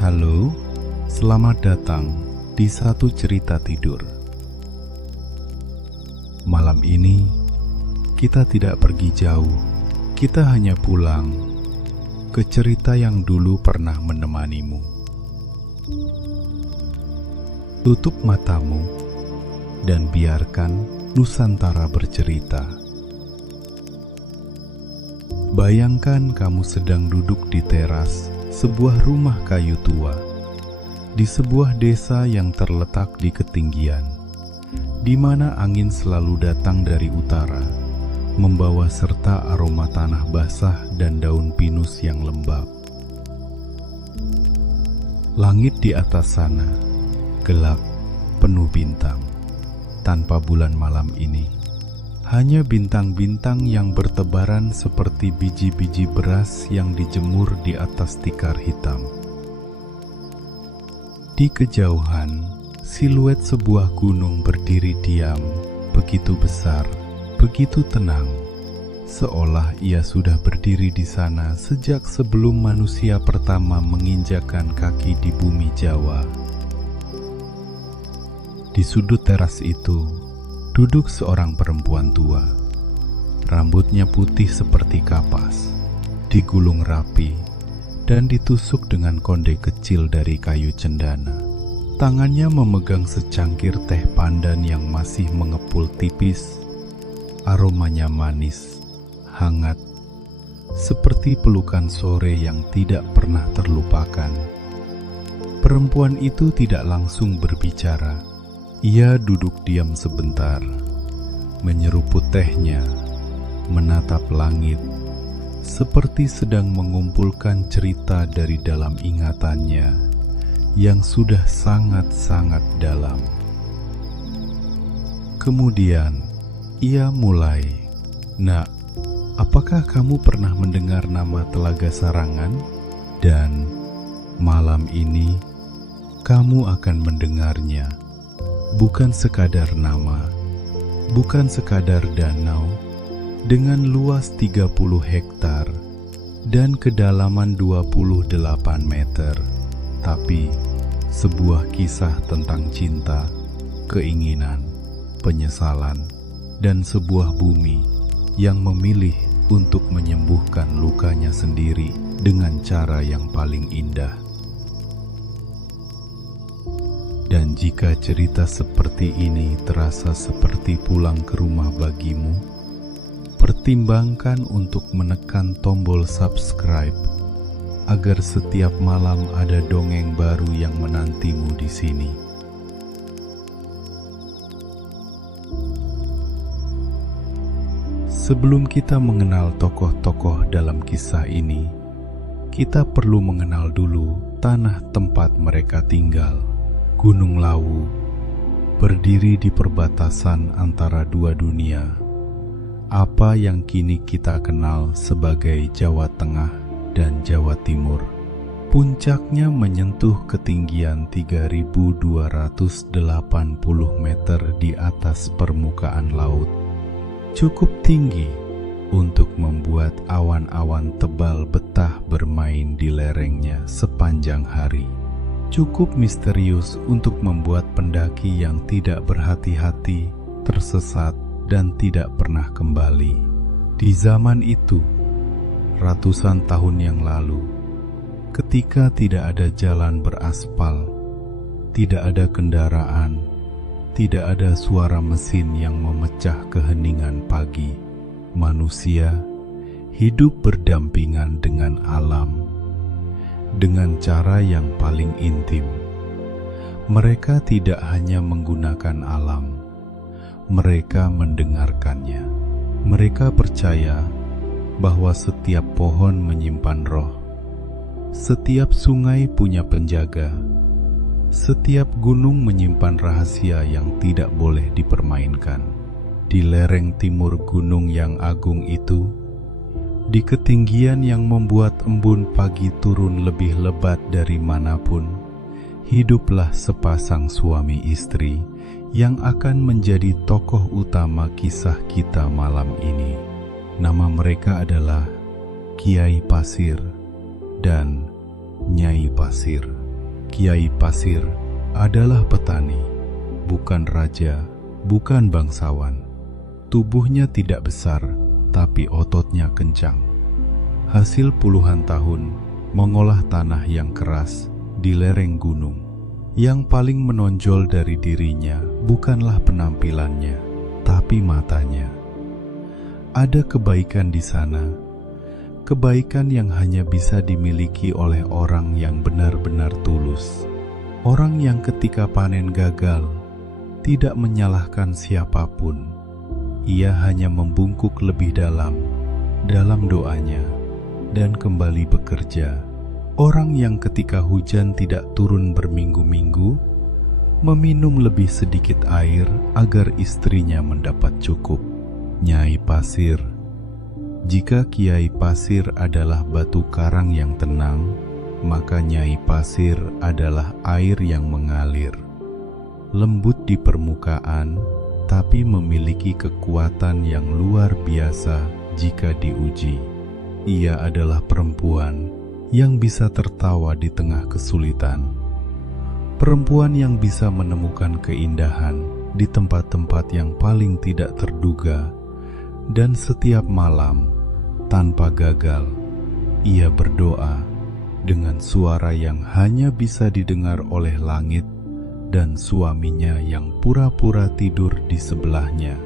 Halo, selamat datang di Satu Cerita Tidur. Malam ini, kita tidak pergi jauh. Kita hanya pulang ke cerita yang dulu pernah menemanimu. Tutup matamu dan biarkan Nusantara bercerita. Bayangkan kamu sedang duduk di teras sebuah rumah kayu tua di sebuah desa yang terletak di ketinggian, di mana angin selalu datang dari utara, membawa serta aroma tanah basah dan daun pinus yang lembab. Langit di atas sana gelap, penuh bintang. Tanpa bulan malam ini, hanya bintang-bintang yang bertebaran seperti biji-biji beras yang dijemur di atas tikar hitam. Di kejauhan, siluet sebuah gunung berdiri diam, begitu besar, begitu tenang, seolah ia sudah berdiri di sana sejak sebelum manusia pertama menginjakkan kaki di bumi Jawa. Di sudut teras itu, duduk seorang perempuan tua. Rambutnya putih seperti kapas, digulung rapi, dan ditusuk dengan konde kecil dari kayu cendana. Tangannya memegang secangkir teh pandan yang masih mengepul tipis. Aromanya manis, hangat, seperti pelukan sore yang tidak pernah terlupakan. Perempuan itu tidak langsung berbicara. Ia duduk diam sebentar, menyeruput tehnya, menatap langit, seperti sedang mengumpulkan cerita dari dalam ingatannya yang sudah sangat-sangat dalam. Kemudian, ia mulai, "Nak, apakah kamu pernah mendengar nama Telaga Sarangan? Dan malam ini, kamu akan mendengarnya. Bukan sekadar nama, bukan sekadar danau dengan luas 30 hektar dan kedalaman 28 meter, tapi sebuah kisah tentang cinta, keinginan, penyesalan, dan sebuah bumi yang memilih untuk menyembuhkan lukanya sendiri dengan cara yang paling indah. Dan jika cerita seperti ini terasa seperti pulang ke rumah bagimu, pertimbangkan untuk menekan tombol subscribe agar setiap malam ada dongeng baru yang menantimu di sini. Sebelum kita mengenal tokoh-tokoh dalam kisah ini, kita perlu mengenal dulu tanah tempat mereka tinggal. Gunung Lawu berdiri di perbatasan antara dua dunia, apa yang kini kita kenal sebagai Jawa Tengah dan Jawa Timur. Puncaknya menyentuh ketinggian 3.280 meter di atas permukaan laut. Cukup tinggi untuk membuat awan-awan tebal betah bermain di lerengnya sepanjang hari. Cukup misterius untuk membuat pendaki yang tidak berhati-hati tersesat dan tidak pernah kembali. Di zaman itu, ratusan tahun yang lalu, ketika tidak ada jalan beraspal, tidak ada kendaraan, tidak ada suara mesin yang memecah keheningan pagi, manusia hidup berdampingan dengan alam dengan cara yang paling intim. Mereka tidak hanya menggunakan alam, mereka mendengarkannya. Mereka percaya bahwa setiap pohon menyimpan roh, setiap sungai punya penjaga, setiap gunung menyimpan rahasia yang tidak boleh dipermainkan. Di lereng timur gunung yang agung itu, di ketinggian yang membuat embun pagi turun lebih lebat dari manapun, hiduplah sepasang suami istri yang akan menjadi tokoh utama kisah kita malam ini. Nama mereka adalah Kiai Pasir dan Nyai Pasir. Kiai Pasir adalah petani, bukan raja, bukan bangsawan. Tubuhnya tidak besar, tapi ototnya kencang. Hasil puluhan tahun mengolah tanah yang keras di lereng gunung. Yang paling menonjol dari dirinya bukanlah penampilannya, tapi matanya. Ada kebaikan di sana, kebaikan yang hanya bisa dimiliki oleh orang yang benar-benar tulus. Orang yang ketika panen gagal tidak menyalahkan siapapun. Ia hanya membungkuk lebih dalam doanya dan kembali bekerja. Orang yang ketika hujan tidak turun berminggu-minggu, meminum lebih sedikit air agar istrinya mendapat cukup. Nyai Pasir. Jika Kiai Pasir adalah batu karang yang tenang, maka Nyai Pasir adalah air yang mengalir. Lembut di permukaan, tapi memiliki kekuatan yang luar biasa jika diuji. Ia adalah perempuan yang bisa tertawa di tengah kesulitan. Perempuan yang bisa menemukan keindahan di tempat-tempat yang paling tidak terduga. Dan setiap malam, tanpa gagal, ia berdoa dengan suara yang hanya bisa didengar oleh langit dan suaminya yang pura-pura tidur di sebelahnya.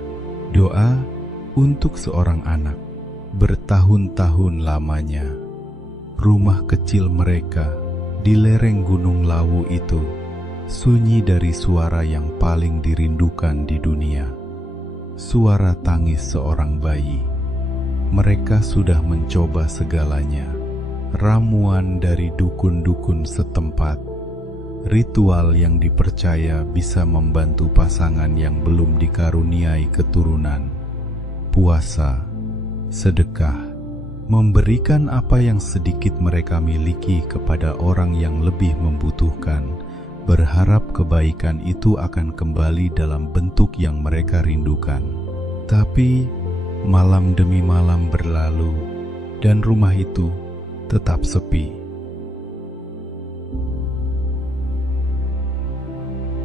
Doa untuk seorang anak bertahun-tahun lamanya. Rumah kecil mereka di lereng Gunung Lawu itu sunyi dari suara yang paling dirindukan di dunia. Suara tangis seorang bayi. Mereka sudah mencoba segalanya. Ramuan dari dukun-dukun setempat, ritual yang dipercaya bisa membantu pasangan yang belum dikaruniai keturunan, puasa, sedekah, memberikan apa yang sedikit mereka miliki kepada orang yang lebih membutuhkan, berharap kebaikan itu akan kembali dalam bentuk yang mereka rindukan. Tapi malam demi malam berlalu dan rumah itu tetap sepi.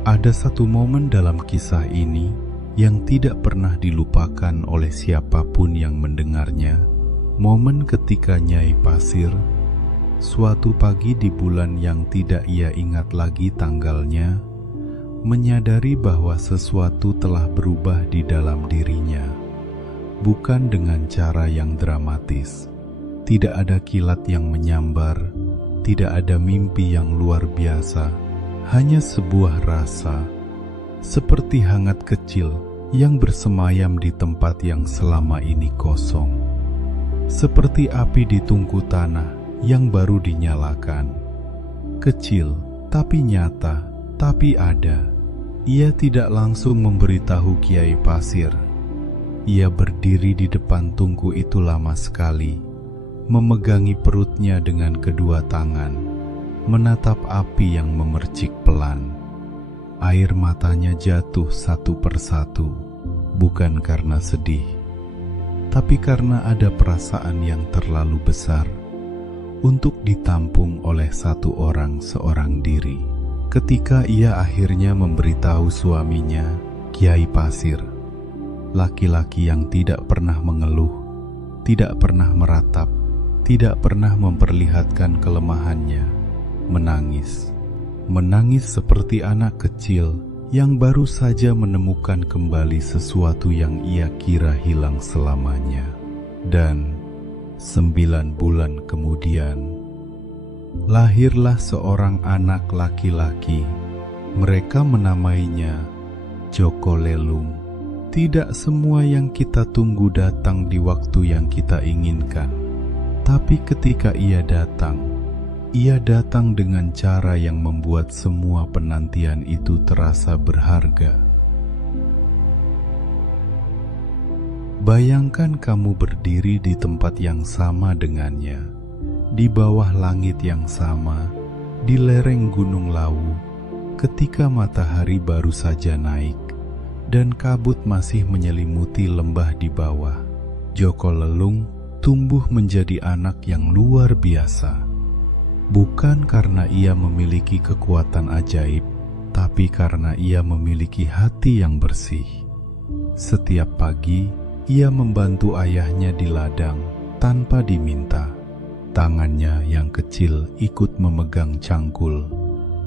Ada satu momen dalam kisah ini yang tidak pernah dilupakan oleh siapapun yang mendengarnya. Momen ketika Nyai Pasir suatu pagi di bulan yang tidak ia ingat lagi tanggalnya, menyadari bahwa sesuatu telah berubah di dalam dirinya. Bukan dengan cara yang dramatis. Tidak ada kilat yang menyambar, tidak ada mimpi yang luar biasa, hanya sebuah rasa, seperti hangat kecil yang bersemayam di tempat yang selama ini kosong. Seperti api di tungku tanah yang baru dinyalakan. Kecil, tapi nyata, tapi ada. Ia tidak langsung memberitahu Kiai Pasir. Ia berdiri di depan tungku itu lama sekali, memegangi perutnya dengan kedua tangan, menatap api yang memercik pelan. Air matanya jatuh satu persatu, bukan karena sedih, tapi karena ada perasaan yang terlalu besar untuk ditampung oleh satu orang seorang diri. Ketika ia akhirnya memberitahu suaminya, Kiai Pasir, laki-laki yang tidak pernah mengeluh, tidak pernah meratap, tidak pernah memperlihatkan kelemahannya, menangis. Menangis seperti anak kecil yang baru saja menemukan kembali sesuatu yang ia kira hilang selamanya. Dan 9 bulan kemudian, lahirlah seorang anak laki-laki. Mereka menamainya Joko Lelung. Tidak semua yang kita tunggu datang di waktu yang kita inginkan. Tapi ketika ia datang dengan cara yang membuat semua penantian itu terasa berharga. Bayangkan kamu berdiri di tempat yang sama dengannya, di bawah langit yang sama, di lereng Gunung Lawu, ketika matahari baru saja naik, dan kabut masih menyelimuti lembah di bawah. Joko Lelung tumbuh menjadi anak yang luar biasa. bukan karena ia memiliki kekuatan ajaib, tapi karena ia memiliki hati yang bersih. Setiap pagi, ia membantu ayahnya di ladang tanpa diminta. Tangannya yang kecil ikut memegang cangkul,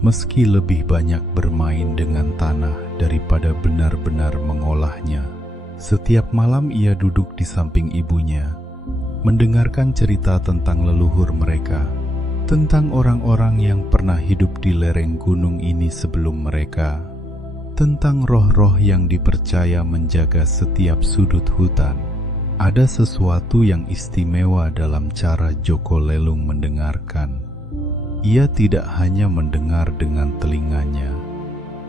meski lebih banyak bermain dengan tanah daripada benar-benar mengolahnya. Setiap malam ia duduk di samping ibunya, mendengarkan cerita tentang leluhur mereka, tentang orang-orang yang pernah hidup di lereng gunung ini sebelum mereka, tentang roh-roh yang dipercaya menjaga setiap sudut hutan. Ada sesuatu yang istimewa dalam cara Joko Lelung mendengarkan. Ia tidak hanya mendengar dengan telinganya,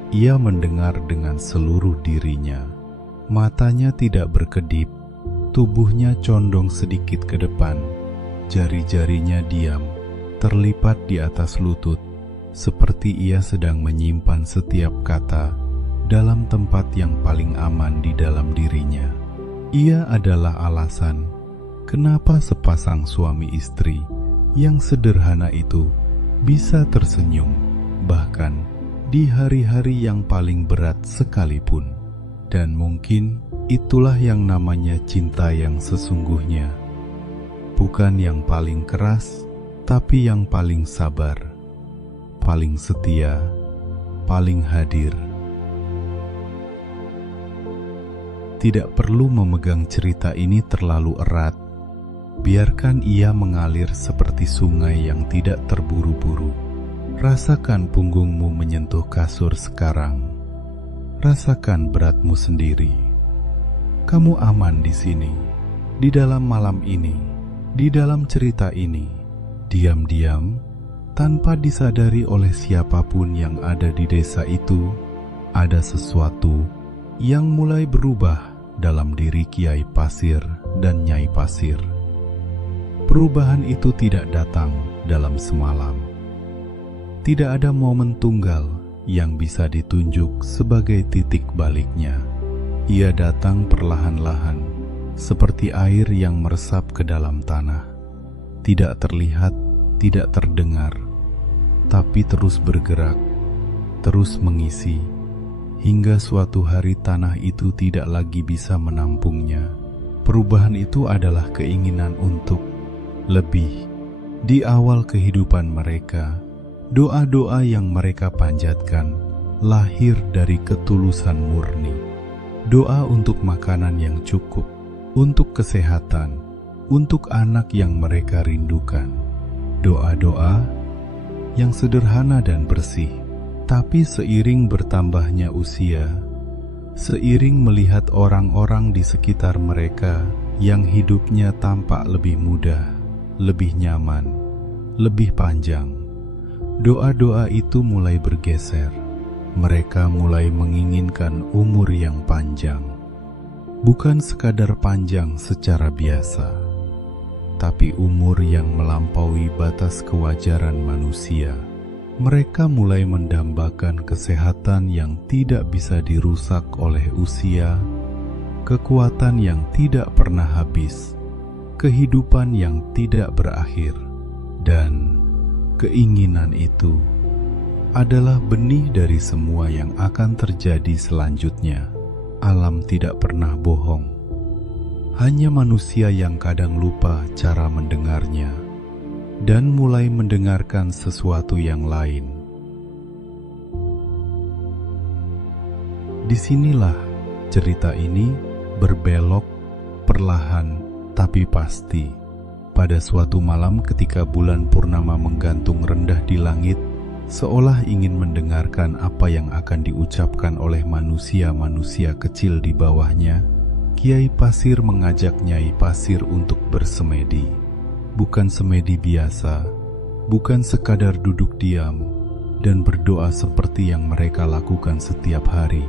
ia mendengar dengan seluruh dirinya. Matanya tidak berkedip, tubuhnya condong sedikit ke depan, jari-jarinya diam, terlipat di atas lutut, seperti ia sedang menyimpan setiap kata dalam tempat yang paling aman di dalam dirinya. Ia adalah alasan kenapa sepasang suami istri yang sederhana itu bisa tersenyum, bahkan di hari-hari yang paling berat sekalipun. Dan mungkin itulah yang namanya cinta yang sesungguhnya. Bukan yang paling keras, tapi yang paling sabar, paling setia, paling hadir. Tidak perlu memegang cerita ini terlalu erat. Biarkan ia mengalir seperti sungai yang tidak terburu-buru. Rasakan punggungmu menyentuh kasur sekarang. Rasakan beratmu sendiri. Kamu aman di sini, di dalam malam ini, di dalam cerita ini. Diam-diam, tanpa disadari oleh siapapun yang ada di desa itu, ada sesuatu yang mulai berubah dalam diri Kiai Pasir dan Nyai Pasir. Perubahan itu tidak datang dalam semalam. Tidak ada momen tunggal yang bisa ditunjuk sebagai titik baliknya. Ia datang perlahan-lahan, seperti air yang meresap ke dalam tanah. Tidak terlihat, tidak terdengar, tapi terus bergerak, terus mengisi, hingga suatu hari tanah itu tidak lagi bisa menampungnya. Perubahan itu adalah keinginan untuk lebih. Di awal kehidupan mereka, doa-doa yang mereka panjatkan lahir dari ketulusan murni. Doa untuk makanan yang cukup, untuk kesehatan, untuk anak yang mereka rindukan. Doa-doa yang sederhana dan bersih. Tapi seiring bertambahnya usia, seiring melihat orang-orang di sekitar mereka yang hidupnya tampak lebih mudah, lebih nyaman, lebih panjang, doa-doa itu mulai bergeser. Mereka mulai menginginkan umur yang panjang. Bukan sekadar panjang secara biasa, tapi umur yang melampaui batas kewajaran manusia. Mereka mulai mendambakan kesehatan yang tidak bisa dirusak oleh usia, kekuatan yang tidak pernah habis, kehidupan yang tidak berakhir, dan keinginan itu adalah benih dari semua yang akan terjadi selanjutnya. Alam tidak pernah bohong, hanya manusia yang kadang lupa cara mendengarnya dan mulai mendengarkan sesuatu yang lain. Disinilah cerita ini berbelok perlahan tapi pasti. Pada suatu malam ketika bulan purnama menggantung rendah di langit, seolah ingin mendengarkan apa yang akan diucapkan oleh manusia-manusia kecil di bawahnya, Kiai Pasir mengajak Nyai Pasir untuk bersemedi. Bukan semedi biasa, bukan sekadar duduk diam dan berdoa seperti yang mereka lakukan setiap hari.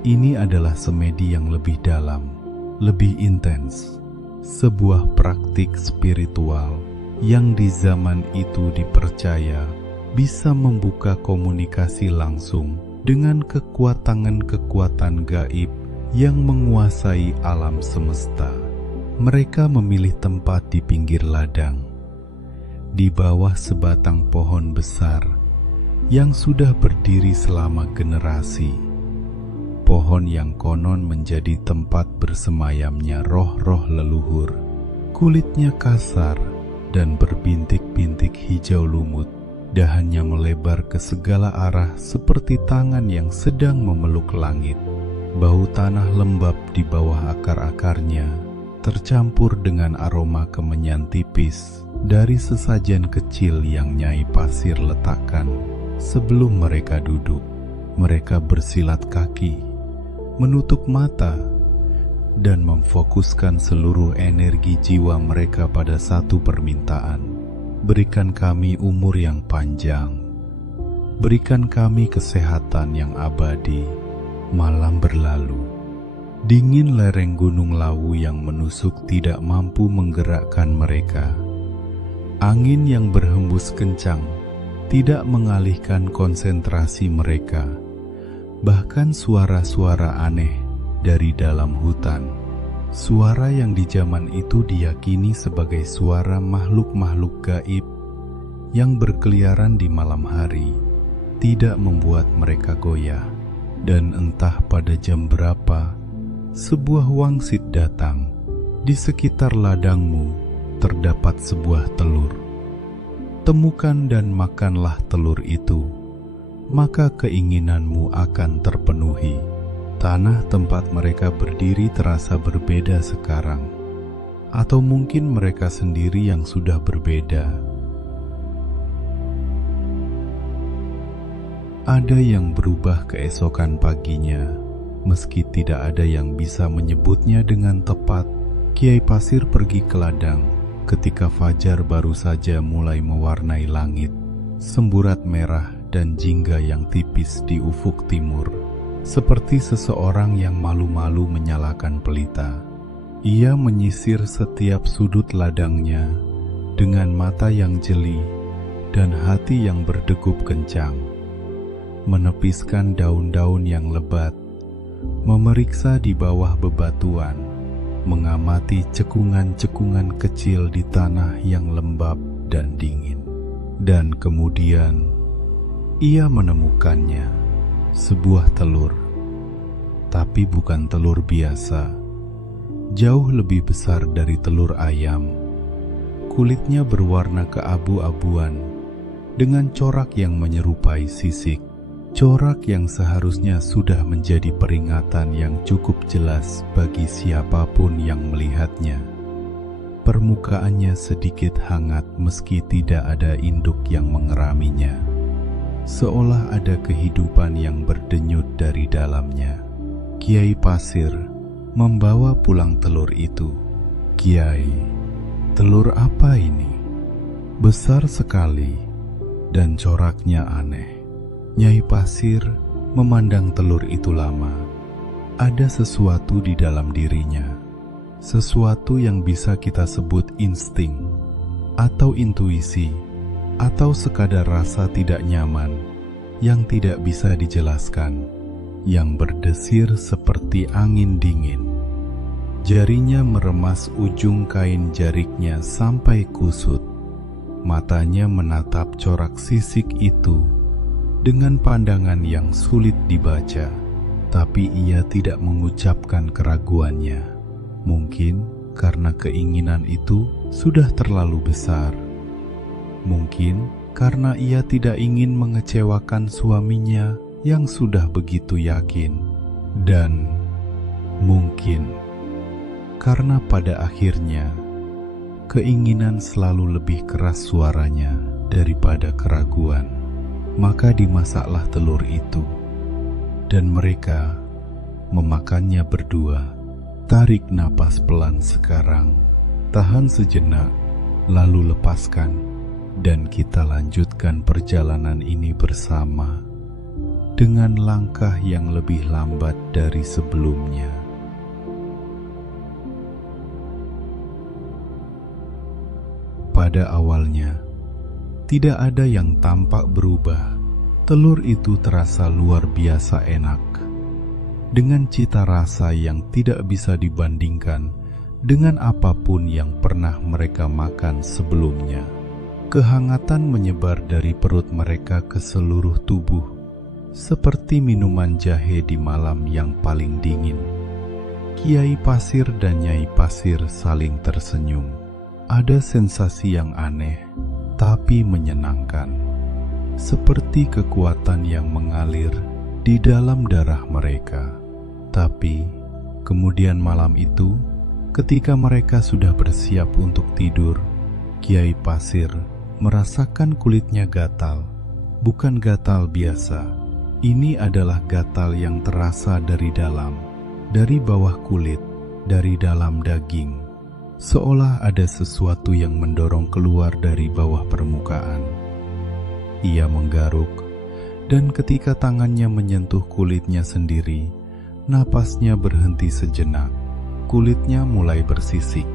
Ini adalah semedi yang lebih dalam, lebih intens, sebuah praktik spiritual yang di zaman itu dipercaya bisa membuka komunikasi langsung dengan kekuatan-kekuatan gaib yang menguasai alam semesta. Mereka memilih tempat di pinggir ladang. di bawah sebatang pohon besar yang sudah berdiri selama generasi. Pohon yang konon menjadi tempat bersemayamnya roh-roh leluhur. Kulitnya kasar dan berbintik-bintik hijau lumut. Dahannya melebar ke segala arah seperti tangan yang sedang memeluk langit. Bau tanah lembab di bawah akar-akarnya tercampur dengan aroma kemenyan tipis dari sesajen kecil yang Nyai Pasir letakkan sebelum mereka duduk. Mereka bersilat kaki, menutup mata, dan memfokuskan seluruh energi jiwa mereka pada satu permintaan. Berikan kami umur yang panjang, berikan kami kesehatan yang abadi. Malam berlalu, dingin lereng Gunung Lawu yang menusuk tidak mampu menggerakkan mereka. Angin yang berhembus kencang tidak mengalihkan konsentrasi mereka. Bahkan suara-suara aneh dari dalam hutan, suara yang di zaman itu diyakini sebagai suara makhluk-makhluk gaib yang berkeliaran di malam hari, tidak membuat mereka goyah. Dan entah pada jam berapa, sebuah wangsit datang. Di sekitar ladangmu terdapat sebuah telur. Temukan dan makanlah telur itu, maka keinginanmu akan terpenuhi. Tanah tempat mereka berdiri terasa berbeda sekarang, atau mungkin mereka sendiri yang sudah berbeda. Ada yang berubah keesokan paginya, meski tidak ada yang bisa menyebutnya dengan tepat. Kiai Pasir pergi ke ladang ketika fajar baru saja mulai mewarnai langit, semburat merah dan jingga yang tipis di ufuk timur. Seperti seseorang yang malu-malu menyalakan pelita, ia menyisir setiap sudut ladangnya dengan mata yang jeli dan hati yang berdegup kencang. Menepiskan daun-daun yang lebat, memeriksa di bawah bebatuan, mengamati cekungan-cekungan kecil di tanah yang lembab dan dingin. Dan kemudian ia menemukannya. Sebuah telur, tapi bukan telur biasa, jauh lebih besar dari telur ayam. Kulitnya berwarna keabu-abuan dengan corak yang menyerupai sisik, corak yang seharusnya sudah menjadi peringatan yang cukup jelas bagi siapapun yang melihatnya. Permukaannya sedikit hangat meski tidak ada induk yang mengeraminya. Seolah ada kehidupan yang berdenyut dari dalamnya. Kiai Pasir membawa pulang telur itu. Kiai, telur apa ini? Besar sekali dan coraknya aneh. Nyai Pasir memandang telur itu lama. Ada sesuatu di dalam dirinya, sesuatu yang bisa kita sebut insting atau intuisi, atau sekadar rasa tidak nyaman yang tidak bisa dijelaskan, yang berdesir seperti angin dingin. Jarinya meremas ujung kain jariknya sampai kusut. Matanya menatap corak sisik itu dengan pandangan yang sulit dibaca, tapi ia tidak mengucapkan keraguannya. Mungkin karena keinginan itu sudah terlalu besar. Mungkin karena ia tidak ingin mengecewakan suaminya yang sudah begitu yakin. Dan mungkin karena pada akhirnya keinginan selalu lebih keras suaranya daripada keraguan. Maka dimasaklah telur itu, dan mereka memakannya berdua. Tarik napas pelan sekarang, tahan sejenak, lalu lepaskan. Dan kita lanjutkan perjalanan ini bersama dengan langkah yang lebih lambat dari sebelumnya. Pada awalnya, tidak ada yang tampak berubah. Telur itu terasa luar biasa enak, dengan cita rasa yang tidak bisa dibandingkan dengan apapun yang pernah mereka makan sebelumnya. Kehangatan menyebar dari perut mereka ke seluruh tubuh, seperti minuman jahe di malam yang paling dingin. Kiai Pasir dan Nyai Pasir saling tersenyum. Ada sensasi yang aneh, tapi menyenangkan. Seperti kekuatan yang mengalir di dalam darah mereka. Tapi, kemudian malam itu, ketika mereka sudah bersiap untuk tidur, Kiai Pasir merasakan kulitnya gatal. Bukan gatal biasa. Ini adalah gatal yang terasa dari dalam, dari bawah kulit, dari dalam daging. Seolah ada sesuatu yang mendorong keluar dari bawah permukaan. Ia menggaruk, dan ketika tangannya menyentuh kulitnya sendiri, napasnya berhenti sejenak. Kulitnya mulai bersisik.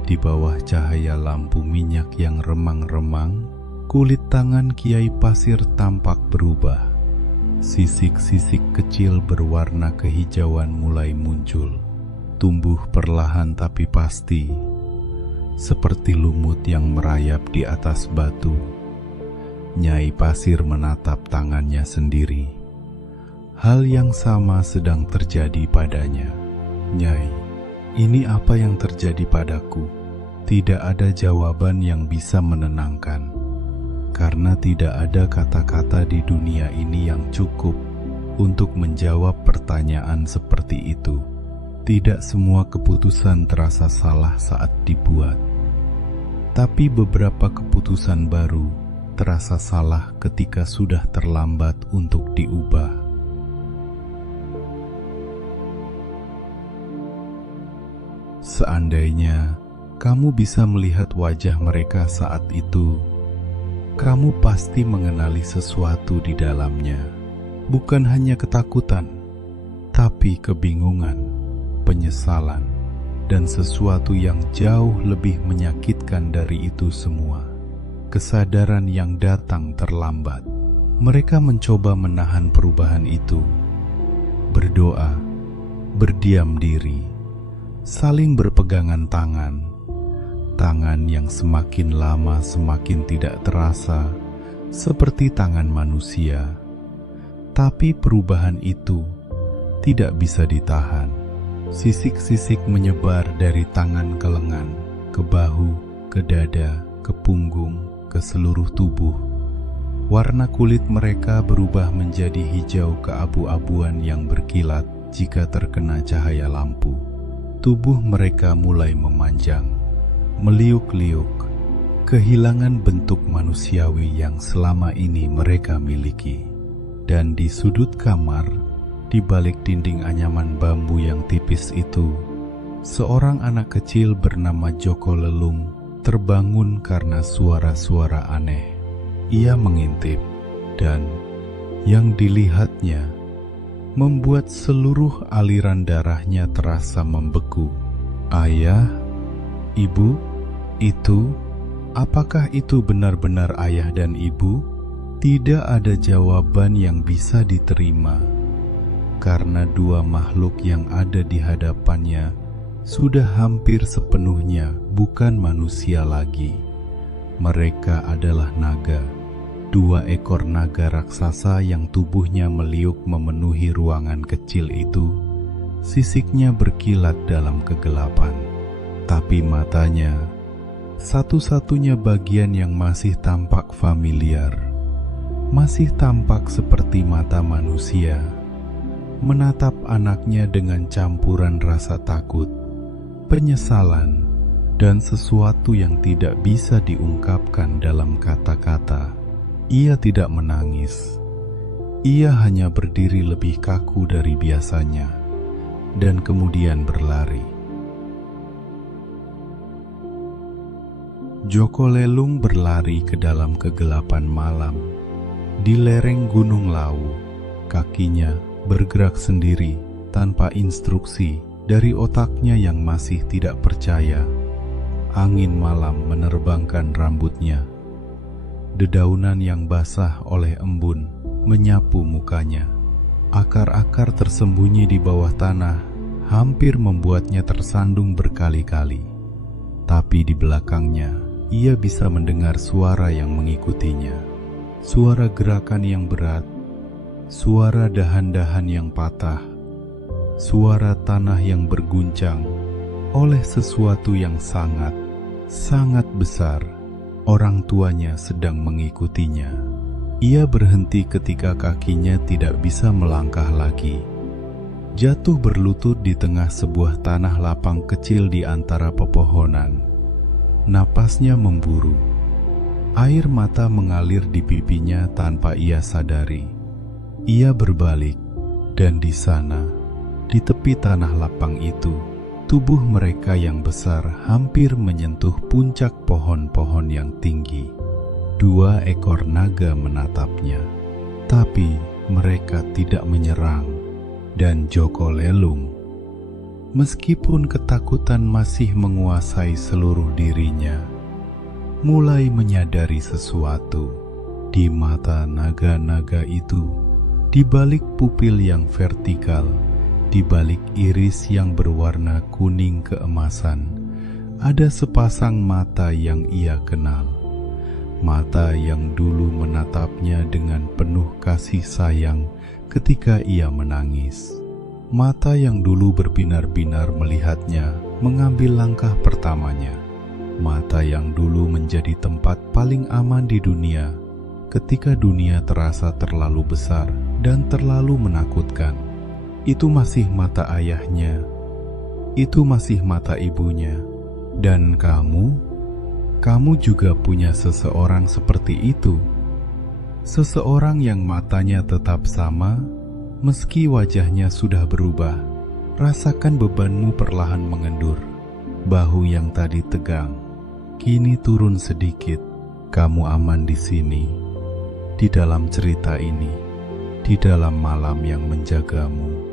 Di bawah cahaya lampu minyak yang remang-remang, kulit tangan Kiai Pasir tampak berubah. Sisik-sisik kecil berwarna kehijauan mulai muncul, tumbuh perlahan tapi pasti, seperti lumut yang merayap di atas batu. Nyai Pasir menatap tangannya sendiri. Hal yang sama sedang terjadi padanya. Nyai, ini apa yang terjadi padaku? Tidak ada jawaban yang bisa menenangkan. Karena tidak ada kata-kata di dunia ini yang cukup untuk menjawab pertanyaan seperti itu. Tidak semua keputusan terasa salah saat dibuat, tapi beberapa keputusan baru terasa salah ketika sudah terlambat untuk diubah. Seandainya kamu bisa melihat wajah mereka saat itu, kamu pasti mengenali sesuatu di dalamnya. Bukan hanya ketakutan, tapi kebingungan, penyesalan, dan sesuatu yang jauh lebih menyakitkan dari itu semua. Kesadaran yang datang terlambat. Mereka mencoba menahan perubahan itu, berdoa, berdiam diri, saling berpegangan tangan. Tangan yang semakin lama semakin tidak terasa seperti tangan manusia. Tapi perubahan itu tidak bisa ditahan. Sisik-sisik menyebar dari tangan ke lengan, ke bahu, ke dada, ke punggung, ke seluruh tubuh. Warna kulit mereka berubah menjadi hijau keabu-abuan yang berkilat jika terkena cahaya lampu. Tubuh mereka mulai memanjang, meliuk-liuk, kehilangan bentuk manusiawi yang selama ini mereka miliki. Dan di sudut kamar, di balik dinding anyaman bambu yang tipis itu, seorang anak kecil bernama Joko Lelung terbangun karena suara-suara aneh. Ia mengintip, dan yang dilihatnya membuat seluruh aliran darahnya terasa membeku. Ayah, ibu, itu, apakah itu benar-benar ayah dan ibu? Tidak ada jawaban yang bisa diterima, karena dua makhluk yang ada di hadapannya sudah hampir sepenuhnya bukan manusia lagi. Mereka adalah naga, dua ekor naga raksasa yang tubuhnya meliuk memenuhi ruangan kecil itu. Sisiknya berkilat dalam kegelapan, tapi matanya, satu-satunya bagian yang masih tampak familiar, masih tampak seperti mata manusia, menatap anaknya dengan campuran rasa takut, penyesalan, dan sesuatu yang tidak bisa diungkapkan dalam kata-kata. Ia tidak menangis. Ia hanya berdiri lebih kaku dari biasanya, dan kemudian berlari. Joko Lelung berlari ke dalam kegelapan malam. Di lereng Gunung Lawu, kakinya bergerak sendiri tanpa instruksi dari otaknya yang masih tidak percaya. Angin malam menerbangkan rambutnya. Dedaunan yang basah oleh embun menyapu mukanya. Akar-akar tersembunyi di bawah tanah hampir membuatnya tersandung berkali-kali. Tapi di belakangnya, ia bisa mendengar suara yang mengikutinya. Suara gerakan yang berat, suara dahan-dahan yang patah, suara tanah yang berguncang oleh sesuatu yang sangat, sangat besar. Orang tuanya sedang mengikutinya. Ia berhenti ketika kakinya tidak bisa melangkah lagi. Jatuh berlutut di tengah sebuah tanah lapang kecil di antara pepohonan. Napasnya memburu. Air mata mengalir di pipinya tanpa ia sadari. Ia berbalik, dan di sana, di tepi tanah lapang itu, tubuh mereka yang besar hampir menyentuh puncak pohon-pohon yang tinggi. 2 ekor naga menatapnya, tapi mereka tidak menyerang. Dan Joko Lelung, meskipun ketakutan masih menguasai seluruh dirinya, mulai menyadari sesuatu. Di mata naga-naga itu, di balik pupil yang vertikal, di balik iris yang berwarna kuning keemasan, ada sepasang mata yang ia kenal. Mata yang dulu menatapnya dengan penuh kasih sayang ketika ia menangis. Mata yang dulu berbinar-binar melihatnya mengambil langkah pertamanya. Mata yang dulu menjadi tempat paling aman di dunia ketika dunia terasa terlalu besar dan terlalu menakutkan. Itu masih mata ayahnya, itu masih mata ibunya. Dan kamu juga punya seseorang seperti itu. Seseorang yang matanya tetap sama, meski wajahnya sudah berubah. Rasakan bebanmu perlahan mengendur. Bahu yang tadi tegang, kini turun sedikit. Kamu aman di sini, di dalam cerita ini, di dalam malam yang menjagamu.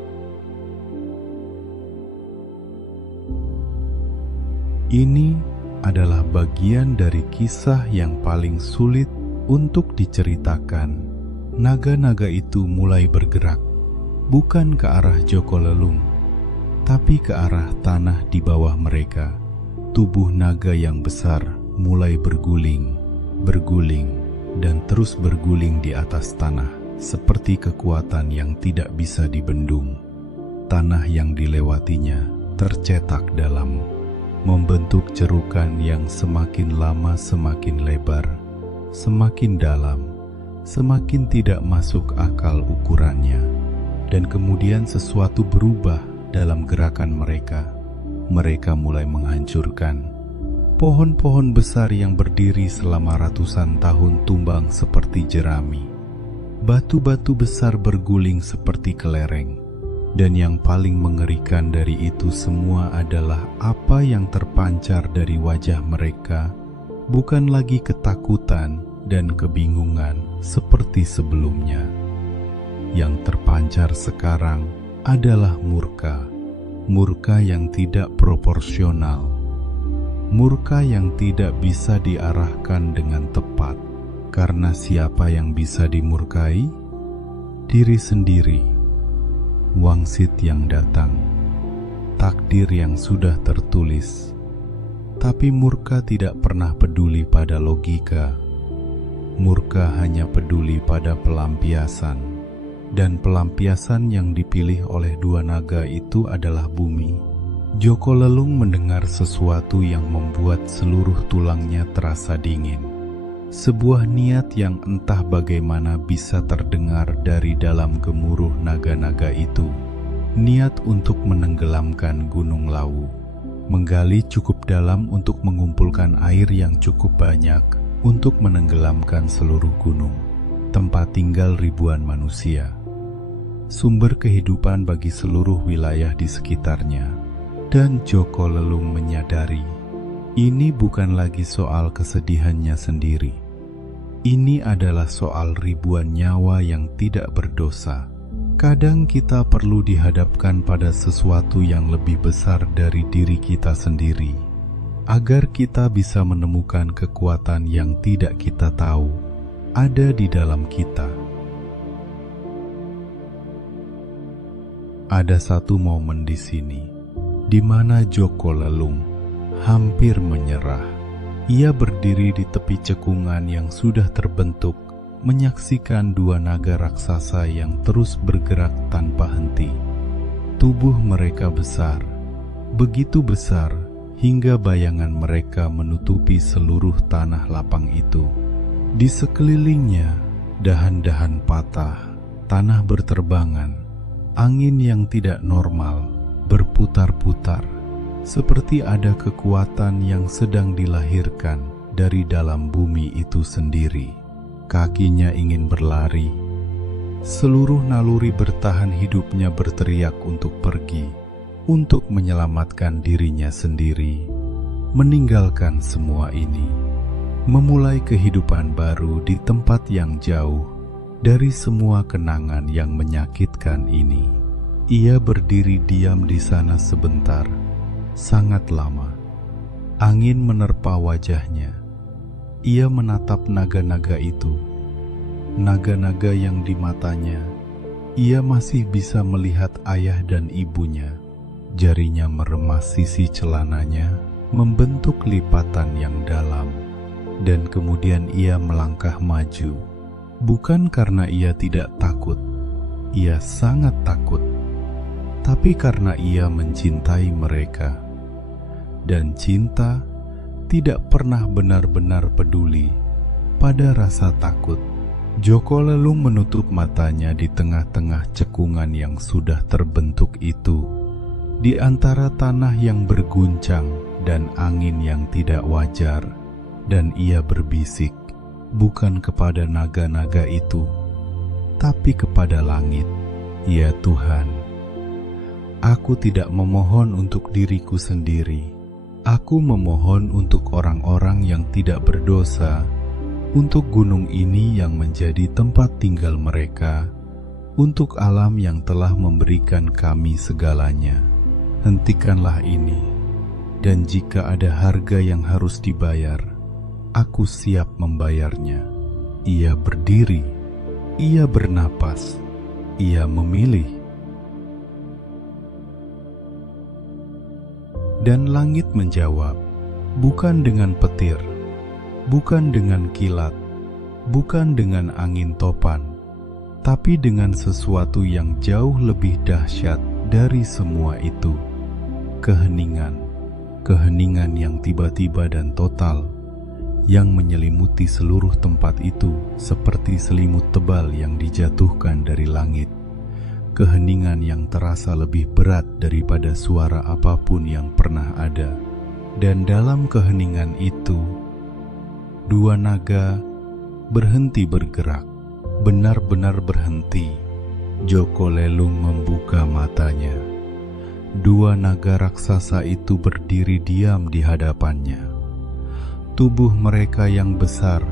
Ini adalah bagian dari kisah yang paling sulit untuk diceritakan. Naga-naga itu mulai bergerak, bukan ke arah Joko Lelung, tapi ke arah tanah di bawah mereka. Tubuh naga yang besar mulai berguling, dan terus berguling di atas tanah, seperti kekuatan yang tidak bisa dibendung. Tanah yang dilewatinya tercetak dalam, membentuk cerukan yang semakin lama semakin lebar, semakin dalam, semakin tidak masuk akal ukurannya. Dan kemudian sesuatu berubah dalam gerakan mereka. Mereka mulai menghancurkan. Pohon-pohon besar yang berdiri selama ratusan tahun tumbang seperti jerami. Batu-batu besar berguling seperti kelereng. Dan yang paling mengerikan dari itu semua adalah apa yang terpancar dari wajah mereka bukan lagi ketakutan dan kebingungan seperti sebelumnya. Yang terpancar sekarang adalah murka. Murka yang tidak proporsional. Murka yang tidak bisa diarahkan dengan tepat. Karena siapa yang bisa dimurkai? Diri sendiri. Wangsit yang datang, takdir yang sudah tertulis. Tapi murka tidak pernah peduli pada logika. Murka hanya peduli pada pelampiasan. Dan pelampiasan yang dipilih oleh 2 naga itu adalah bumi. Joko Lelung mendengar sesuatu yang membuat seluruh tulangnya terasa dingin. Sebuah niat yang entah bagaimana bisa terdengar dari dalam gemuruh naga-naga itu. Niat untuk menenggelamkan Gunung Lawu. Menggali cukup dalam untuk mengumpulkan air yang cukup banyak untuk menenggelamkan seluruh gunung, tempat tinggal ribuan manusia. Sumber kehidupan bagi seluruh wilayah di sekitarnya. Dan Joko Lelung menyadari, ini bukan lagi soal kesedihannya sendiri. Ini adalah soal ribuan nyawa yang tidak berdosa. Kadang kita perlu dihadapkan pada sesuatu yang lebih besar dari diri kita sendiri, agar kita bisa menemukan kekuatan yang tidak kita tahu ada di dalam kita. Ada satu momen di sini di mana Joko Lelung hampir menyerah. Ia berdiri di tepi cekungan yang sudah terbentuk, menyaksikan dua naga raksasa yang terus bergerak tanpa henti. Tubuh mereka besar, begitu besar hingga bayangan mereka menutupi seluruh tanah lapang itu. Di sekelilingnya, dahan-dahan patah, tanah berterbangan, angin yang tidak normal berputar-putar, seperti ada kekuatan yang sedang dilahirkan dari dalam bumi itu sendiri. Kakinya ingin berlari. Seluruh naluri bertahan hidupnya berteriak untuk pergi, untuk menyelamatkan dirinya sendiri, meninggalkan semua ini, memulai kehidupan baru di tempat yang jauh dari semua kenangan yang menyakitkan ini. Ia berdiri diam di sana sebentar, sangat lama. Angin menerpa wajahnya. Ia menatap naga-naga itu, naga-naga yang di matanya ia masih bisa melihat ayah dan ibunya. Jarinya meremas sisi celananya, membentuk lipatan yang dalam, dan kemudian ia melangkah maju. Bukan karena ia tidak takut, ia sangat takut, tapi karena ia mencintai mereka. Dan cinta tidak pernah benar-benar peduli pada rasa takut. Joko Lelung menutup matanya di tengah-tengah cekungan yang sudah terbentuk itu, di antara tanah yang berguncang dan angin yang tidak wajar, dan ia berbisik, bukan kepada naga-naga itu, tapi kepada langit. Ya Tuhan, aku tidak memohon untuk diriku sendiri. Aku memohon untuk orang-orang yang tidak berdosa, untuk gunung ini yang menjadi tempat tinggal mereka, untuk alam yang telah memberikan kami segalanya. Hentikanlah ini, dan jika ada harga yang harus dibayar, aku siap membayarnya. Ia berdiri, ia bernapas, ia memilih. Dan langit menjawab, bukan dengan petir, bukan dengan kilat, bukan dengan angin topan, tapi dengan sesuatu yang jauh lebih dahsyat dari semua itu. Keheningan, keheningan yang tiba-tiba dan total, yang menyelimuti seluruh tempat itu seperti selimut tebal yang dijatuhkan dari langit. Keheningan yang terasa lebih berat daripada suara apapun yang pernah ada. Dan dalam keheningan itu, dua naga berhenti bergerak, benar-benar berhenti. Joko Lelung membuka matanya. Dua naga raksasa itu berdiri diam di hadapannya. Tubuh mereka yang besar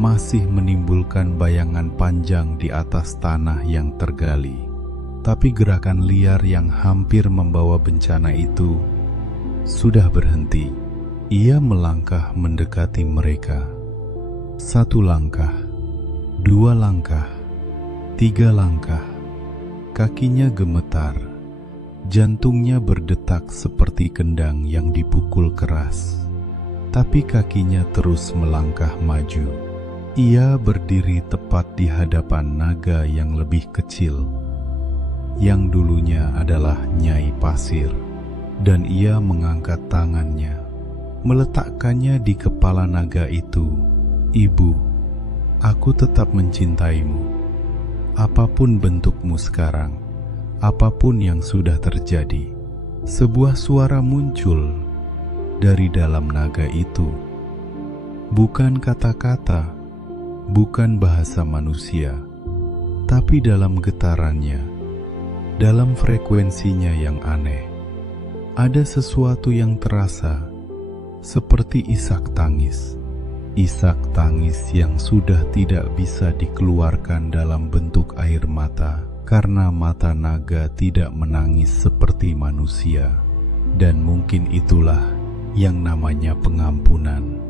masih menimbulkan bayangan panjang di atas tanah yang tergali. Tapi gerakan liar yang hampir membawa bencana itu sudah berhenti. Ia melangkah mendekati mereka. Satu langkah, dua langkah, tiga langkah. Kakinya gemetar, jantungnya berdetak seperti kendang yang dipukul keras. Tapi kakinya terus melangkah maju. Ia berdiri tepat di hadapan naga yang lebih kecil, yang dulunya adalah Nyai Pasir, dan ia mengangkat tangannya, meletakkannya di kepala naga itu. Ibu, aku tetap mencintaimu. Apapun bentukmu sekarang, apapun yang sudah terjadi. Sebuah suara muncul dari dalam naga itu. Bukan kata-kata, bukan bahasa manusia, tapi dalam getarannya, dalam frekuensinya yang aneh, ada sesuatu yang terasa seperti isak tangis. Isak tangis yang sudah tidak bisa dikeluarkan dalam bentuk air mata, karena mata naga tidak menangis seperti manusia. Dan mungkin itulah yang namanya pengampunan.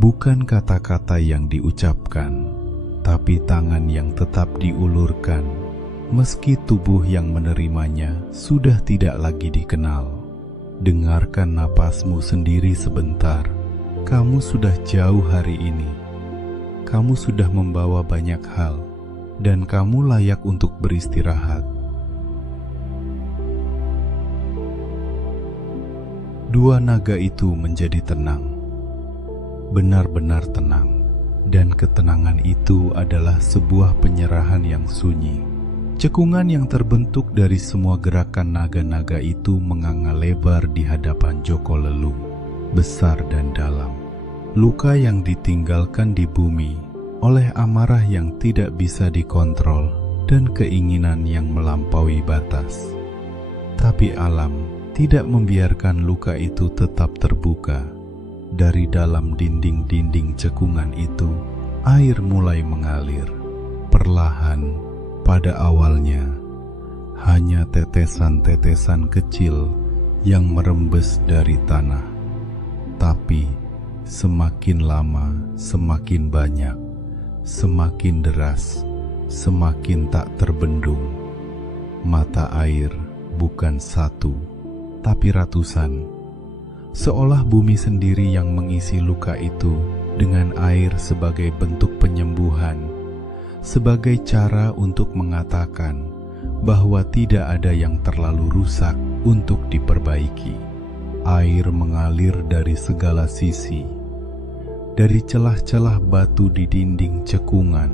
Bukan kata-kata yang diucapkan, tapi tangan yang tetap diulurkan, meski tubuh yang menerimanya sudah tidak lagi dikenal. Dengarkan napasmu sendiri sebentar. Kamu sudah jauh hari ini. Kamu sudah membawa banyak hal, dan kamu layak untuk beristirahat. Dua naga itu menjadi tenang, benar-benar tenang, dan ketenangan itu adalah sebuah penyerahan yang sunyi. Cekungan yang terbentuk dari semua gerakan naga-naga itu menganga lebar di hadapan Joko Lelung, besar dan dalam. Luka yang ditinggalkan di bumi oleh amarah yang tidak bisa dikontrol dan keinginan yang melampaui batas. Tapi alam tidak membiarkan luka itu tetap terbuka. Dari dalam dinding-dinding cekungan itu, air mulai mengalir. Perlahan, pada awalnya, hanya tetesan-tetesan kecil yang merembes dari tanah. Tapi, semakin lama, semakin banyak, semakin deras, semakin tak terbendung. Mata air bukan satu, tapi ratusan. Seolah bumi sendiri yang mengisi luka itu dengan air sebagai bentuk penyembuhan, sebagai cara untuk mengatakan bahwa tidak ada yang terlalu rusak untuk diperbaiki. Air mengalir dari segala sisi, dari celah-celah batu di dinding cekungan,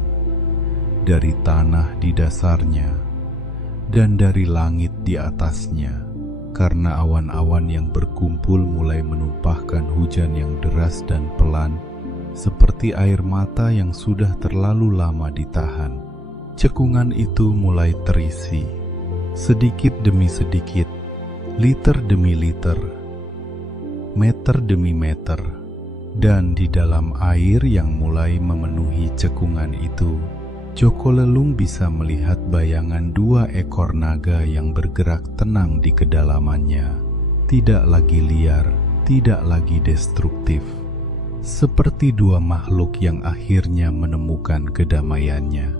dari tanah di dasarnya, dan dari langit di atasnya, karena awan-awan yang berkumpul mulai menumpahkan hujan yang deras dan pelan, seperti air mata yang sudah terlalu lama ditahan. Cekungan itu mulai terisi, sedikit demi sedikit, liter demi liter, meter demi meter, dan di dalam air yang mulai memenuhi cekungan itu, Joko Lelung bisa melihat bayangan dua ekor naga yang bergerak tenang di kedalamannya, tidak lagi liar, tidak lagi destruktif, seperti dua makhluk yang akhirnya menemukan kedamaiannya,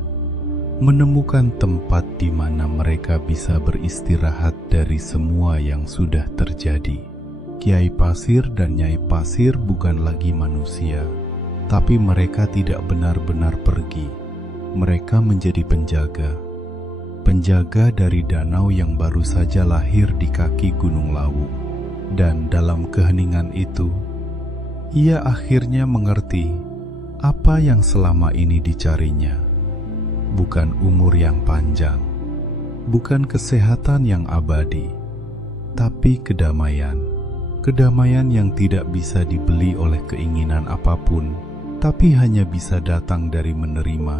menemukan tempat di mana mereka bisa beristirahat dari semua yang sudah terjadi. Kiai Pasir dan Nyai Pasir bukan lagi manusia, tapi mereka tidak benar-benar pergi. Mereka menjadi penjaga, penjaga dari danau yang baru saja lahir di kaki Gunung Lawu. Dan dalam keheningan itu, ia akhirnya mengerti apa yang selama ini dicarinya. Bukan umur yang panjang, bukan kesehatan yang abadi, tapi kedamaian. Kedamaian yang tidak bisa dibeli oleh keinginan apapun, tapi hanya bisa datang dari menerima.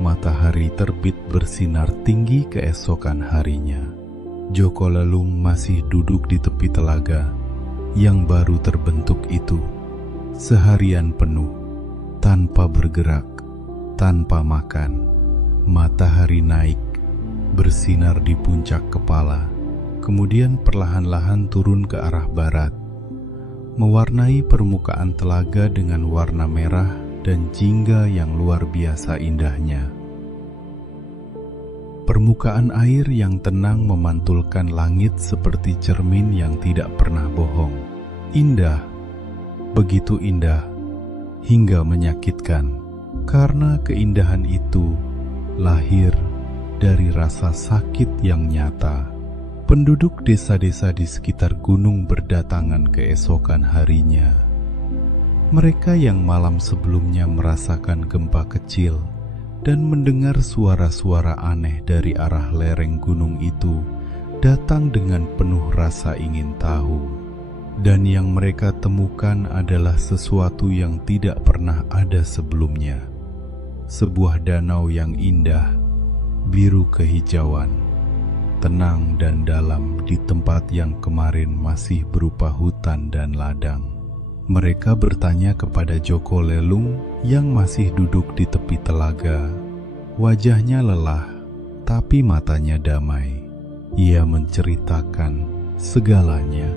Matahari terbit bersinar tinggi keesokan harinya. Joko Lelung masih duduk di tepi telaga yang baru terbentuk itu, seharian penuh, tanpa bergerak, tanpa makan. Matahari naik, bersinar di puncak kepala, kemudian perlahan-lahan turun ke arah barat, mewarnai permukaan telaga dengan warna merah dan jingga yang luar biasa indahnya. Permukaan air yang tenang memantulkan langit seperti cermin yang tidak pernah bohong. Indah, begitu indah, hingga menyakitkan, karena keindahan itu lahir dari rasa sakit yang nyata. Penduduk desa-desa di sekitar gunung berdatangan keesokan harinya. Mereka yang malam sebelumnya merasakan gempa kecil dan mendengar suara-suara aneh dari arah lereng gunung itu datang dengan penuh rasa ingin tahu. Dan yang mereka temukan adalah sesuatu yang tidak pernah ada sebelumnya. Sebuah danau yang indah, biru kehijauan, tenang dan dalam di tempat yang kemarin masih berupa hutan dan ladang. Mereka bertanya kepada Joko Lelung yang masih duduk di tepi telaga. Wajahnya lelah, tapi matanya damai. Ia menceritakan segalanya,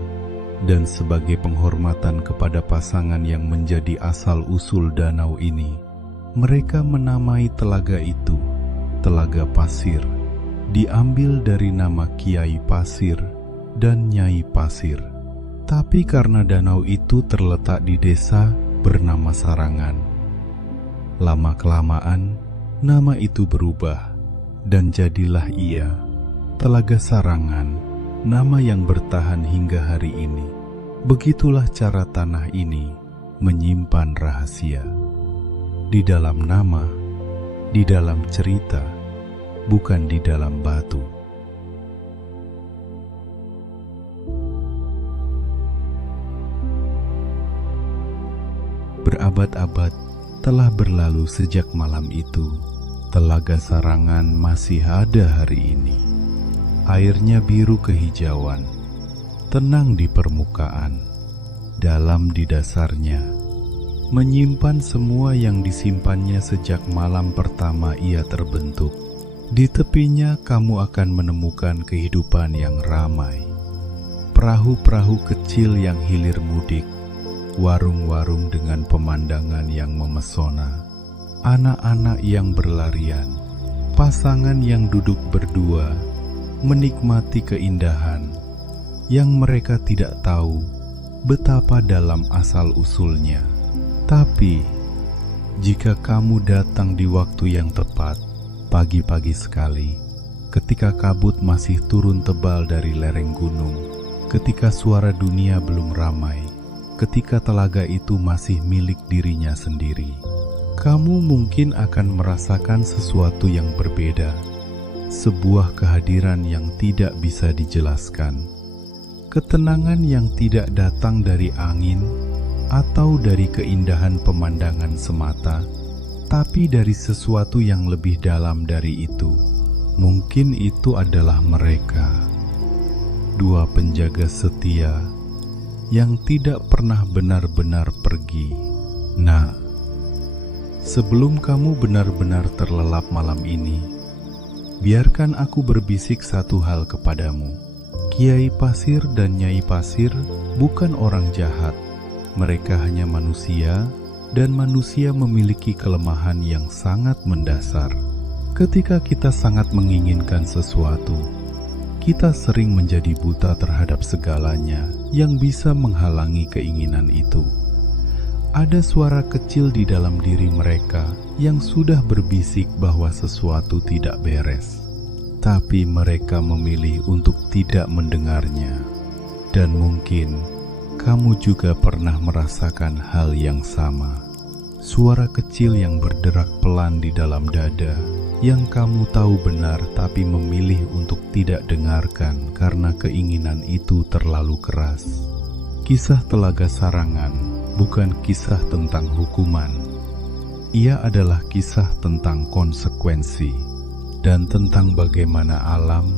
dan sebagai penghormatan kepada pasangan yang menjadi asal-usul danau ini, mereka menamai telaga itu Telaga Pasir, diambil dari nama Kiai Pasir dan Nyai Pasir. Tapi karena danau itu terletak di desa bernama Sarangan, lama-kelamaan nama itu berubah dan jadilah ia Telaga Sarangan, nama yang bertahan hingga hari ini. Begitulah cara tanah ini menyimpan rahasia. Di dalam nama, di dalam cerita, bukan di dalam batu. Berabad-abad telah berlalu sejak malam itu. Telaga Sarangan masih ada hari ini. Airnya biru kehijauan, tenang di permukaan, dalam di dasarnya, menyimpan semua yang disimpannya sejak malam pertama ia terbentuk. Di tepinya kamu akan menemukan kehidupan yang ramai, perahu-perahu kecil yang hilir mudik, warung-warung dengan pemandangan yang memesona, anak-anak yang berlarian, pasangan yang duduk berdua, menikmati keindahan yang mereka tidak tahu betapa dalam asal-usulnya. Tapi, jika kamu datang di waktu yang tepat, pagi-pagi sekali, ketika kabut masih turun tebal dari lereng gunung, ketika suara dunia belum ramai, ketika telaga itu masih milik dirinya sendiri, kamu mungkin akan merasakan sesuatu yang berbeda, sebuah kehadiran yang tidak bisa dijelaskan, ketenangan yang tidak datang dari angin atau dari keindahan pemandangan semata, tapi dari sesuatu yang lebih dalam dari itu. Mungkin itu adalah mereka, dua penjaga setia yang tidak pernah benar-benar pergi. Nah, sebelum kamu benar-benar terlelap malam ini, biarkan aku berbisik satu hal kepadamu. Kiai Pasir dan Nyai Pasir bukan orang jahat. Mereka hanya manusia, dan manusia memiliki kelemahan yang sangat mendasar. Ketika kita sangat menginginkan sesuatu, kita sering menjadi buta terhadap segalanya yang bisa menghalangi keinginan itu. Ada suara kecil di dalam diri mereka yang sudah berbisik bahwa sesuatu tidak beres, tapi mereka memilih untuk tidak mendengarnya. Dan mungkin kamu juga pernah merasakan hal yang sama. Suara kecil yang berderak pelan di dalam dada, yang kamu tahu benar tapi memilih untuk tidak dengarkan karena keinginan itu terlalu keras. Kisah Telaga Sarangan bukan kisah tentang hukuman. Ia adalah kisah tentang konsekuensi dan tentang bagaimana alam,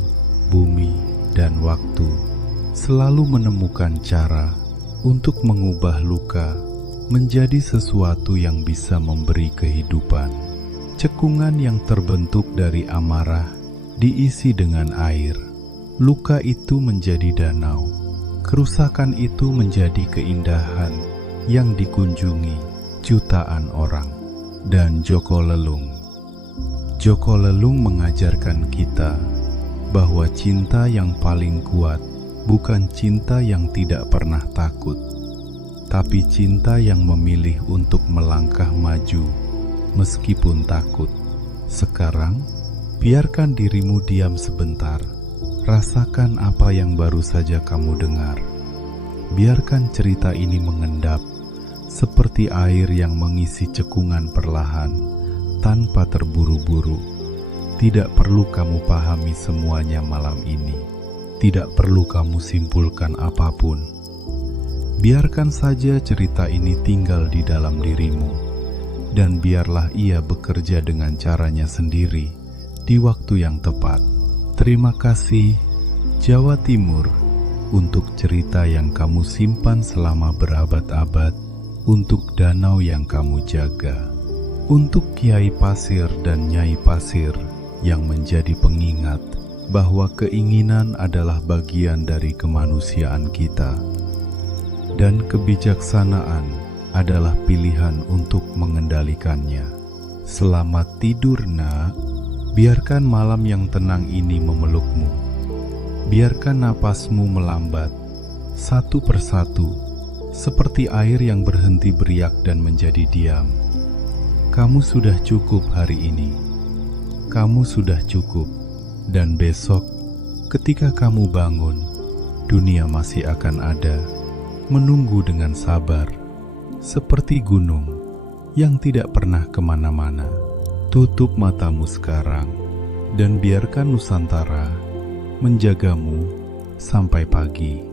bumi, dan waktu selalu menemukan cara untuk mengubah luka menjadi sesuatu yang bisa memberi kehidupan. Cekungan yang terbentuk dari amarah diisi dengan air. Luka itu menjadi danau. Kerusakan itu menjadi keindahan yang dikunjungi jutaan orang. Dan Joko Lelung. Joko Lelung mengajarkan kita bahwa cinta yang paling kuat bukan cinta yang tidak pernah takut, tapi cinta yang memilih untuk melangkah maju meskipun takut. Sekarang, biarkan dirimu diam sebentar. Rasakan apa yang baru saja kamu dengar. Biarkan cerita ini mengendap seperti air yang mengisi cekungan perlahan tanpa terburu-buru. Tidak perlu kamu pahami semuanya malam ini. Tidak perlu kamu simpulkan apapun. Biarkan saja cerita ini tinggal di dalam dirimu, dan biarlah ia bekerja dengan caranya sendiri di waktu yang tepat. Terima kasih, Jawa Timur, untuk cerita yang kamu simpan selama berabad-abad, untuk danau yang kamu jaga, untuk Kiai Pasir dan Nyai Pasir yang menjadi pengingat bahwa keinginan adalah bagian dari kemanusiaan kita, dan kebijaksanaan adalah pilihan untuk mengendalikannya. Selamat tidur, Nak. Biarkan malam yang tenang ini memelukmu. Biarkan napasmu melambat, satu persatu, seperti air yang berhenti beriak dan menjadi diam. Kamu sudah cukup hari ini. Kamu sudah cukup. Dan besok, ketika kamu bangun, dunia masih akan ada, menunggu dengan sabar, seperti gunung yang tidak pernah kemana-mana. Tutup matamu sekarang, dan biarkan Nusantara menjagamu sampai pagi.